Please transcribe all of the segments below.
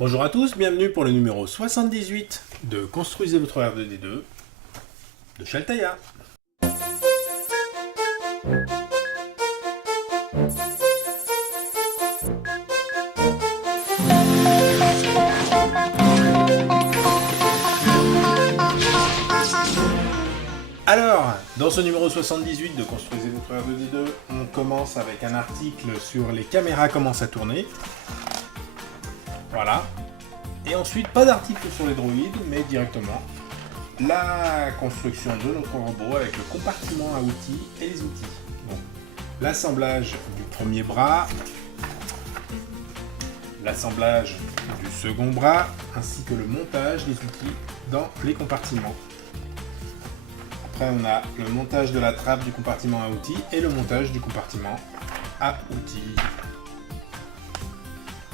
Bonjour à tous, bienvenue pour le numéro 78 de Construisez votre R2D2 de Chaltaya. Alors, dans ce numéro 78 de Construisez votre R2D2, on commence avec un article sur les caméras commencent à tourner. Voilà. Et ensuite, pas d'article sur les droïdes, mais directement la construction de notre robot avec le compartiment à outils et les outils. Bon. L'assemblage du premier bras, l'assemblage du second bras, ainsi que le montage des outils dans les compartiments. Après, on a le montage de la trappe du compartiment à outils et le montage du compartiment à outils.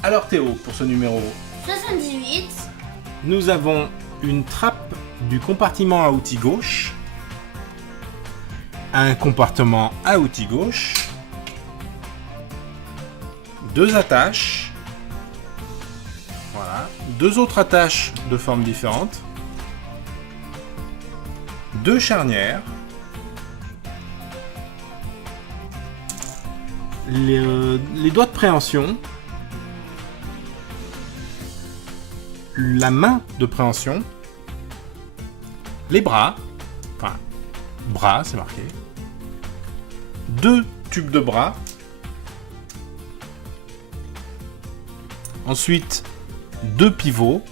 Alors Théo, pour ce numéro 78. nous avons une trappe du compartiment à outils gauche, un compartiment à outils gauche, deux attaches, voilà, deux autres attaches de formes différentes, deux charnières, les doigts de préhension, la main de préhension, les bras, enfin, bras c'est marqué, deux tubes de bras, ensuite deux pivots,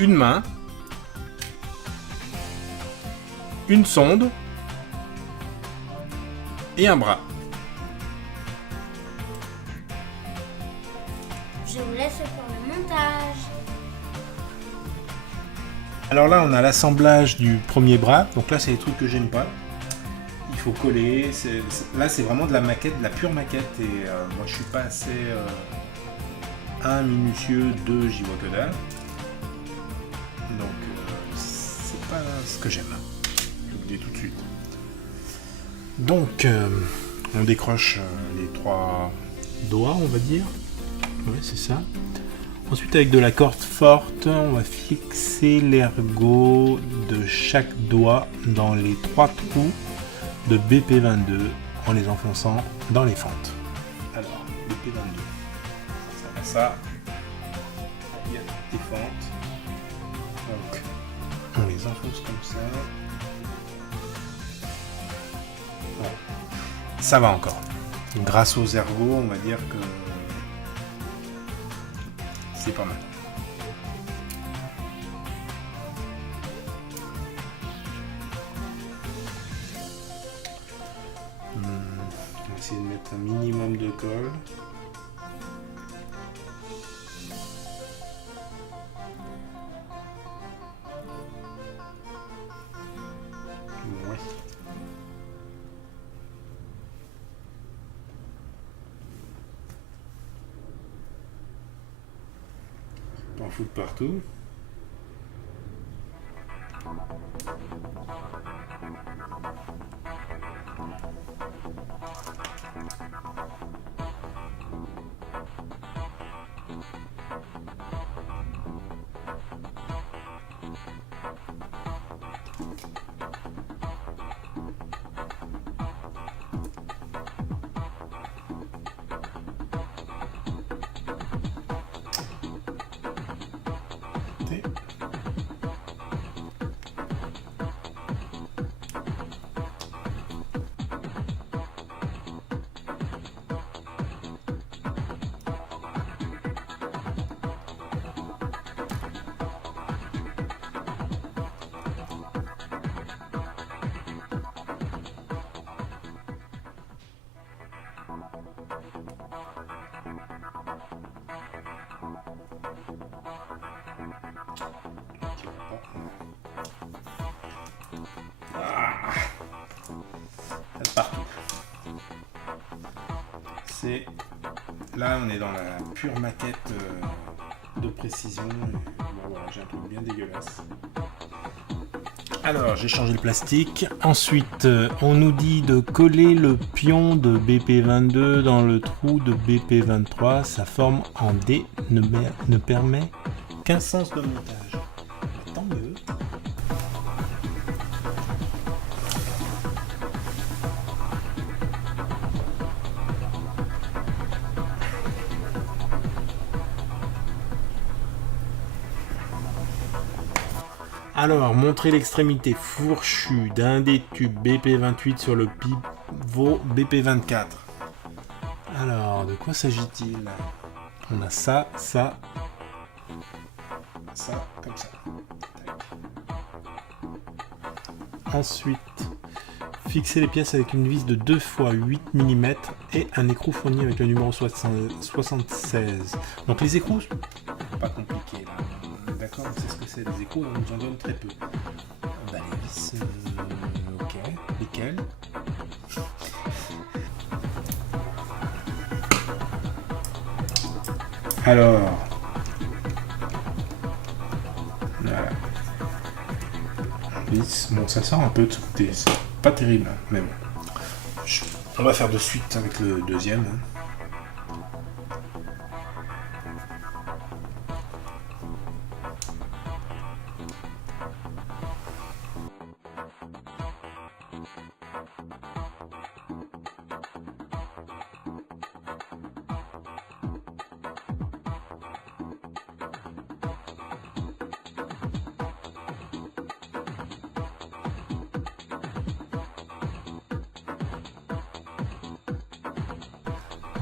une main, une sonde et un bras. Je vous laisse faire le montage. Alors là, on a l'assemblage du premier bras. Donc là, c'est les trucs que j'aime pas. Il faut coller. Là, c'est vraiment de la maquette, de la pure maquette. Et moi, je suis pas assez minutieux, j'y vois que dalle. Donc, c'est pas ce que j'aime. Je vous le dis tout de suite. Donc, on décroche les trois doigts, on va dire. Oui, c'est ça. Ensuite, avec de la corde forte, on va fixer l'ergot de chaque doigt dans les trois trous de BP22 en les enfonçant dans les fentes. Alors, BP22, ça va ça. Il y a des fentes. Donc, on les enfonce comme ça. Bon. Ça va encore. Grâce aux ergots, on va dire que c'est pas mal. On va essayer de mettre un minimum de colle. Ouais. Pas en foutre partout. Partout. C'est là, on est dans la pure maquette de précision. Et, bon, voilà, j'ai un truc bien dégueulasse. Alors, j'ai changé le plastique. Ensuite, on nous dit de coller le pion de BP22 dans le trou de BP23. Sa forme en D ne permet qu'un sens de montage. Tant mieux. Alors, montrer l'extrémité fourchue d'un des tubes BP28 sur le pivot BP24. Alors, de quoi s'agit-il? On a ça, ça, ça, comme ça. Ensuite, fixer les pièces avec une vis de 2 x 8 mm et un écrou fourni avec le numéro 76. Donc les écrous, pas compliqué là. D'accord, on sait ce que c'est des écrous, on nous en donne très peu. Bah, les vis, ok. Lesquelles? Alors, voilà. Vis, bon, ça sort un peu de ce côté, c'est pas terrible, mais bon. On va faire de suite avec le deuxième.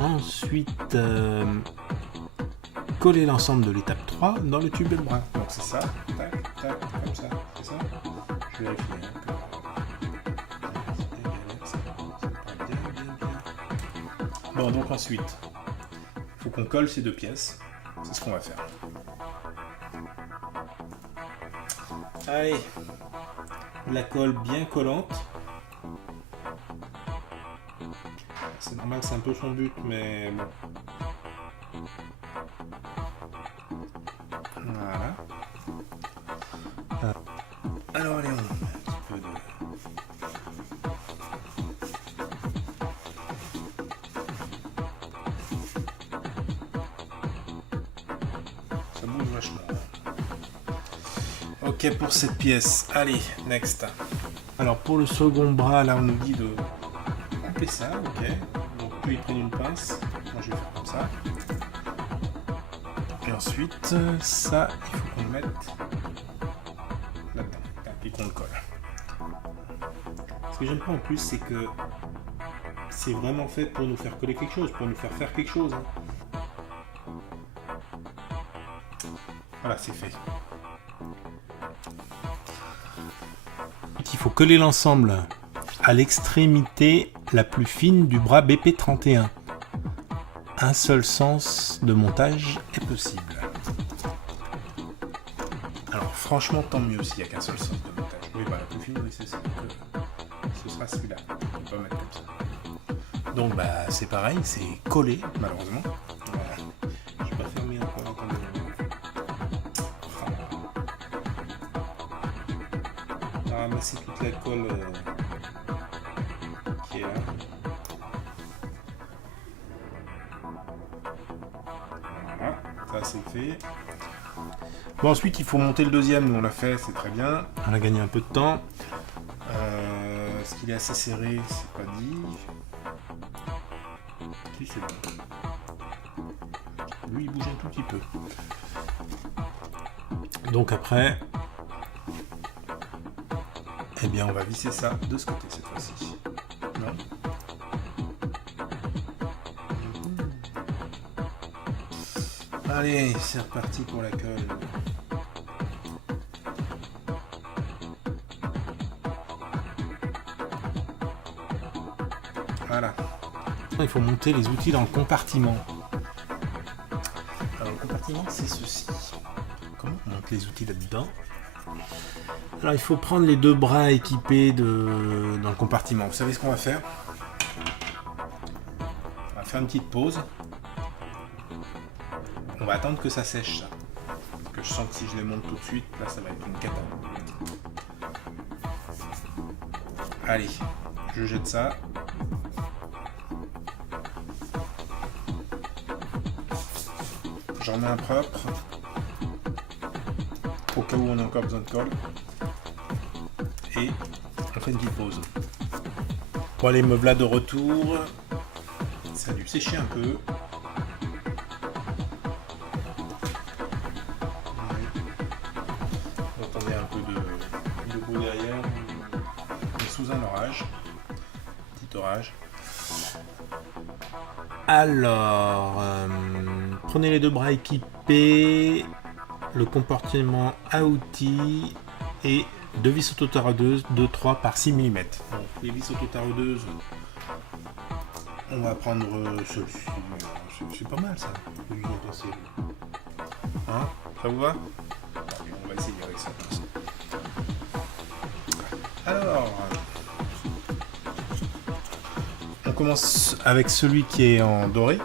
Ensuite, coller l'ensemble de l'étape 3 dans le tube et le bras. Donc c'est ça, tac, tac, comme ça, c'est ça. Je vais vérifier. Bon, donc ensuite, il faut qu'on colle ces deux pièces. C'est ce qu'on va faire. Allez, la colle bien collante. C'est normal, c'est un peu son but, mais bon. Voilà. Alors allez, on met un petit peu de... Ça bouge vachement. Ok pour cette pièce. Allez, next. Alors pour le second bras, là on nous dit de couper ça, ok. Donc eux ils prennent une pince, moi je vais faire comme ça. Et ensuite, ça, il faut qu'on le mette là-dedans, et qu'on le colle. Ce que j'aime pas en plus, c'est que c'est vraiment fait pour nous faire coller quelque chose, pour nous faire quelque chose. Voilà, c'est fait. Il faut coller l'ensemble à l'extrémité la plus fine du bras BP31. Un seul sens de montage est possible. Alors franchement, tant mieux s'il n'y a qu'un seul sens de montage. Oui, bah la plus fine, oui, c'est ça. Ce sera celui-là. On peut mettre comme ça. Donc bah c'est pareil, c'est collé malheureusement. Voilà. Je vais pas fermer encore un peu. On va ramasser toute la colle qui est là. Voilà, ça c'est fait. Bon, ensuite il faut monter le deuxième, on l'a fait, c'est très bien. On a gagné un peu de temps. Est-ce qu'il est assez serré? C'est pas dit. Si, c'est bon. Lui il bouge un tout petit peu. Donc après, eh bien on va visser ça de ce côté cette fois-ci. Non. Allez, c'est reparti pour la colle. Voilà. Il faut monter les outils dans le compartiment. Alors le compartiment, c'est ceci. Comment on monte les outils là-dedans? Alors il faut prendre les deux bras équipés dans le compartiment. Vous savez ce qu'on va faire? On va faire une petite pause. On va attendre que ça sèche ça. Parce que je sens que si je les monte tout de suite, là ça va être une cata. Allez, je jette ça. J'en mets un propre. Au cas où on a encore besoin de colle. Et on fait une petite pause. Bon allez, me voilà de retour. Ça a dû sécher un peu. Vous entendez un peu de bruit derrière. On est sous un orage. Petit orage. Alors, prenez les deux bras équipés, le compartiment à outils et deux vis auto-taraudeuses de 3 par 6 mm. Donc, les vis auto-taraudeuses, on va prendre celle-ci. C'est pas mal ça. Hein, ça vous va? Allez, on va essayer avec ça. Alors, on commence avec celui qui est en doré.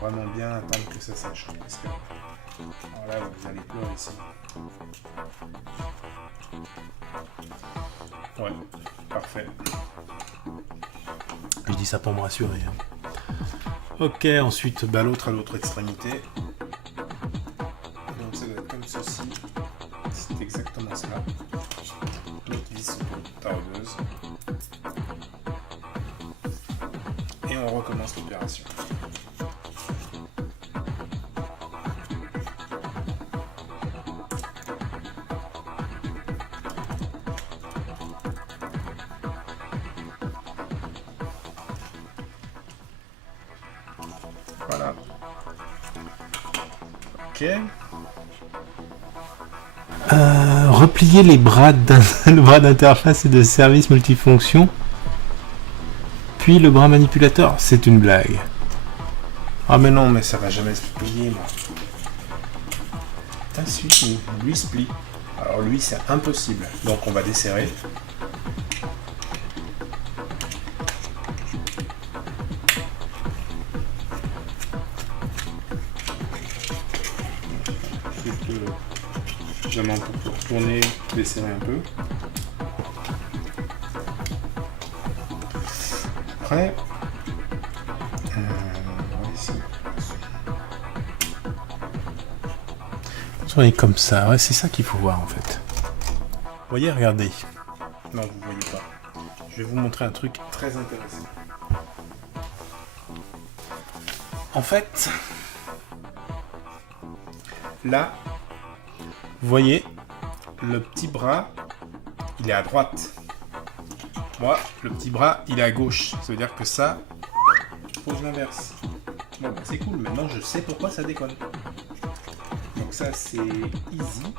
Vraiment bien attendre que ça sèche. Parce que alors là, vous allez pleurer ici. Ouais, parfait. Je dis ça pour me rassurer. Ok, ensuite, bah, l'autre à l'autre extrémité. Donc ça doit être comme ceci. C'est exactement cela. L'autre vis taraudeuse. Et on recommence l'opération. Voilà. Ok. Replier les bras le bras d'interface et de service multifonction, puis le bras manipulateur. C'est une blague. Ah mais non, mais ça va jamais se plier, moi. Ah si, lui se plie. Alors lui, c'est impossible. Donc on va desserrer. Vraiment pour tourner, desserrer un peu. Après, on va essayer. Tourner comme ça, ouais, c'est ça qu'il faut voir en fait. Vous voyez, regardez. Non, vous voyez pas. Je vais vous montrer un truc très intéressant. En fait, là, vous voyez, le petit bras, il est à droite. Moi, le petit bras, il est à gauche. Ça veut dire que ça, faut que je l'inverse. Bon, bah, c'est cool. Maintenant, je sais pourquoi ça déconne. Donc ça, c'est easy.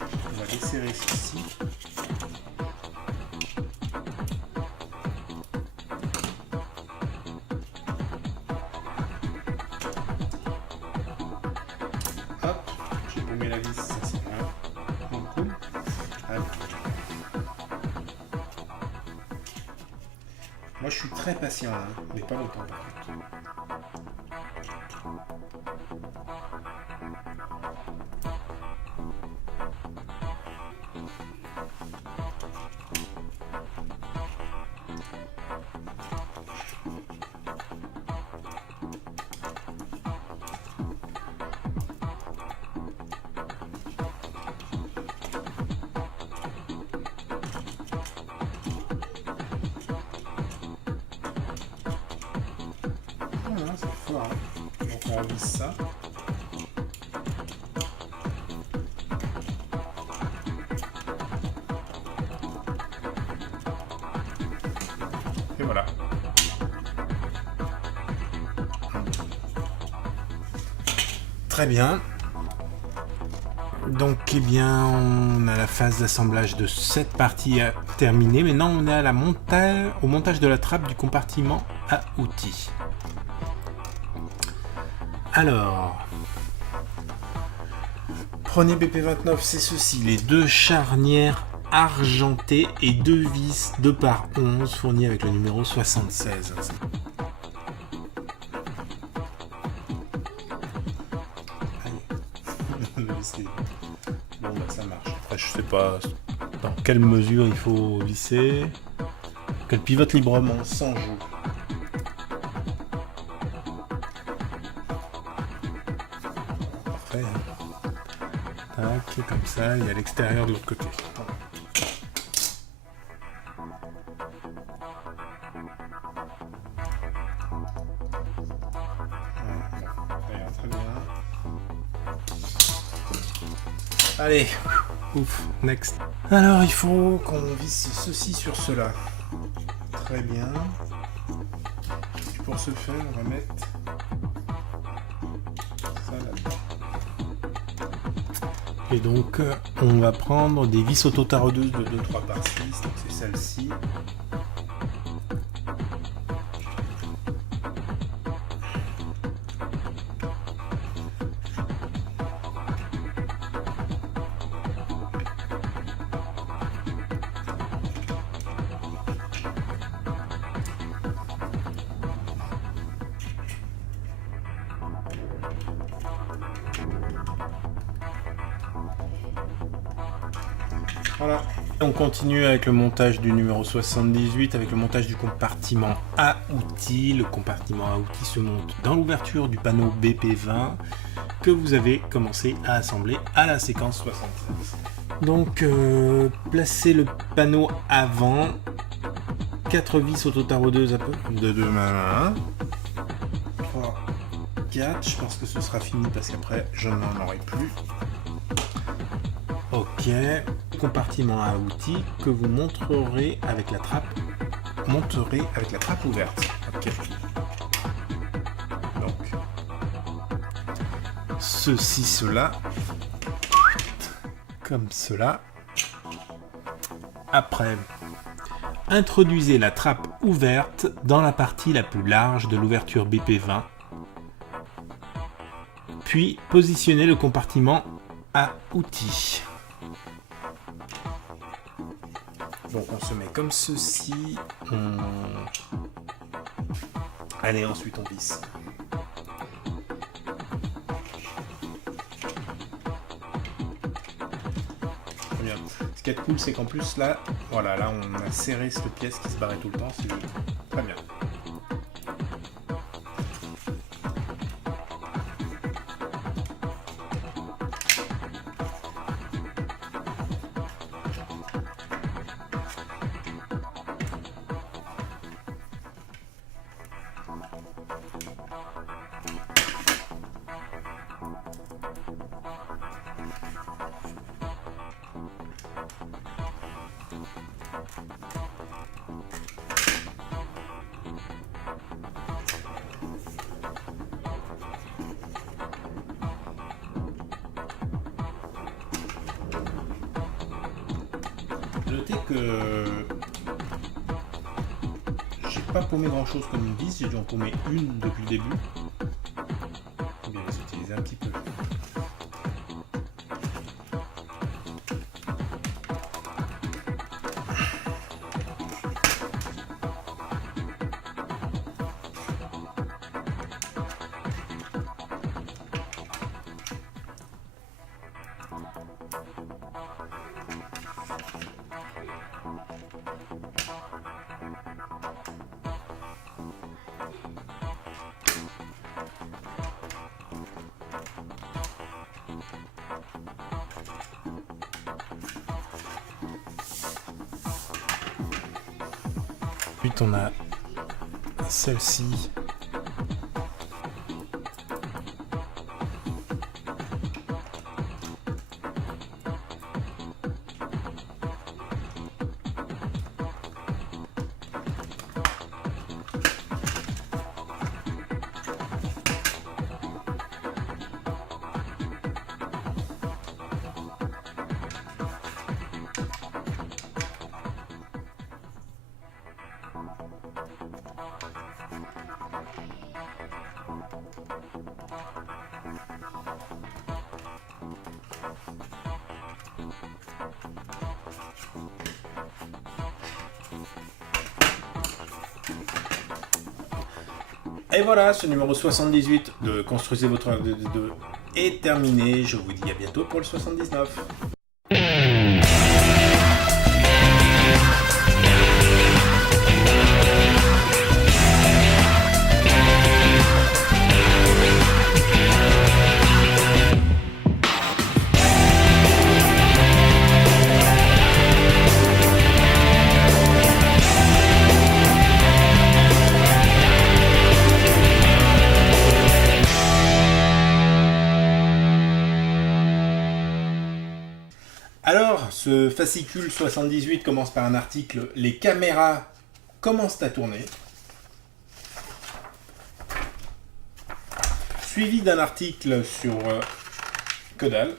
On va desserrer ceci. Hop, j'ai paumé la vis, ça c'est bien. Donc, cool. Allez. Moi, je suis très patient, hein, mais pas longtemps par contre. Voilà, c'est fort. Hein. Donc on revisse ça. Et voilà. Très bien. Donc, eh bien, on a la phase d'assemblage de cette partie à terminer. Maintenant, on est à au montage de la trappe du compartiment à outils. Alors, prenez BP29, c'est ceci, les deux charnières argentées et deux vis 2x11 fournies avec le numéro 76. Bon bah ça marche. Après je sais pas dans quelle mesure il faut visser. Qu'elle pivote librement sans joug. Parfait. Hein. Tac, comme ça, il y a l'extérieur de l'autre côté. Voilà, très bien. Allez, ouf, next. Alors il faut qu'on visse ceci sur cela. Très bien. Et pour ce faire, on va mettre ça là-dedans. Et donc, on va prendre des vis auto-taraudeuses de 2-3 par 6, donc c'est celle-ci. Voilà. On continue avec le montage du numéro 78, avec le montage du compartiment à outils. Le compartiment à outils se monte dans l'ouverture du panneau BP20 que vous avez commencé à assembler à la séquence 76. Donc, placez le panneau avant, 4 vis auto-taraudeuses à peu de 2 mains. 3, 4, je pense que ce sera fini parce qu'après je n'en aurai plus. Ok, compartiment à outils que vous monterez avec la trappe ouverte. Ok. Donc, cela, comme cela. Après, introduisez la trappe ouverte dans la partie la plus large de l'ouverture BP20. Puis, positionnez le compartiment à outils. Donc on se met comme ceci. Allez, ensuite on visse. Très bien. Ce qui est cool, c'est qu'en plus là, voilà, là on a serré cette pièce qui se barrait tout le temps. C'est très bien. Notez que j'ai pas paumé grand chose comme une vis, j'ai dû en paumer une depuis le début. Je vais les utiliser un petit peu. Ensuite on a celle-ci. Et voilà, ce numéro 78 de Construisez votre R2D2 est terminé. Je vous dis à bientôt pour le 79. Alors, ce fascicule 78 commence par un article « Les caméras commencent à tourner », suivi d'un article sur que dalle,